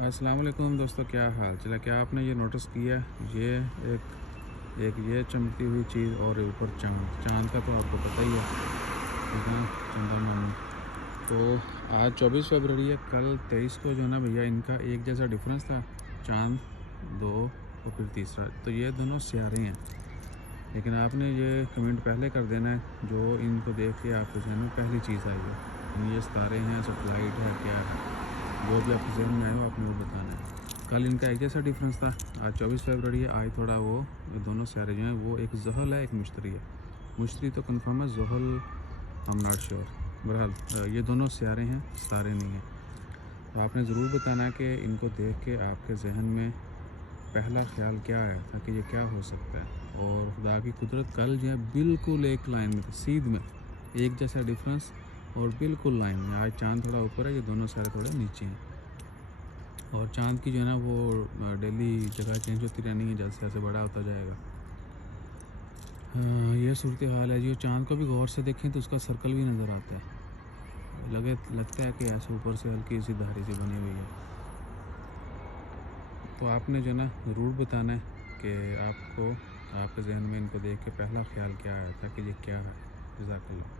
अस्सलाम वालेकुम दोस्तों, क्या हाल चला। क्या आपने ये नोटिस किया, ये एक एक ये चमकती हुई चीज़ और ऊपर चाँद। चाँद का तो आपको पता ही है, ठीक है ना, चंदा मामा। तो आज 24 फरवरी है, कल 23 को जो है ना भैया, इनका एक जैसा डिफरेंस था। चाँद 2 और फिर तीसरा, तो ये दोनों सियारे हैं। लेकिन आपने ये कमेंट पहले कर देना है जो इनको देख के आपके ज़हन में पहली चीज़ आई है। यानी ये सितारे हैं, सैटेलाइट है, क्या है, जो भी आपके ज़हन में आए हो आपने वो बताना है। कल इनका एक जैसा डिफरेंस था, आज 24 फरवरी है, आज थोड़ा वो ये दोनों सितारे जो हैं वो एक ज़ुहल है, एक मुश्तरी है। मुश्तरी तो कन्फर्म है, ज़ुहल आई एम नॉट श्योर। बहरहाल ये दोनों सितारे हैं, सितारे नहीं हैं। तो आपने ज़रूर बताना है कि इनको देख के आपके ज़हन में पहला ख़्याल क्या आया था कि ये क्या हो सकता है। और खुदा की कुदरत, कल जो है बिल्कुल एक लाइन में थे, सीध में, एक जैसा डिफरेंस और बिल्कुल लाइन में। आज चाँद थोड़ा ऊपर है, ये दोनों सितारे थोड़े नीचे हैं। और चाँद की जो है ना वो डेली जगह चेंज होती रहनी है, जैसे-जैसे बड़ा होता जाएगा। ये सूरत हाल है जी। चाँद को भी गौर से देखें तो उसका सर्कल भी नज़र आता है। लगता है कि ऐसे ऊपर से हल्की सी धारी सी बनी हुई है। तो आपने जो है ना ज़रूर बताना है कि आपको आपके ज़हन में इनको देख के पहला ख़्याल क्या आया था कि ये क्या है? जज़ाकल्लाह।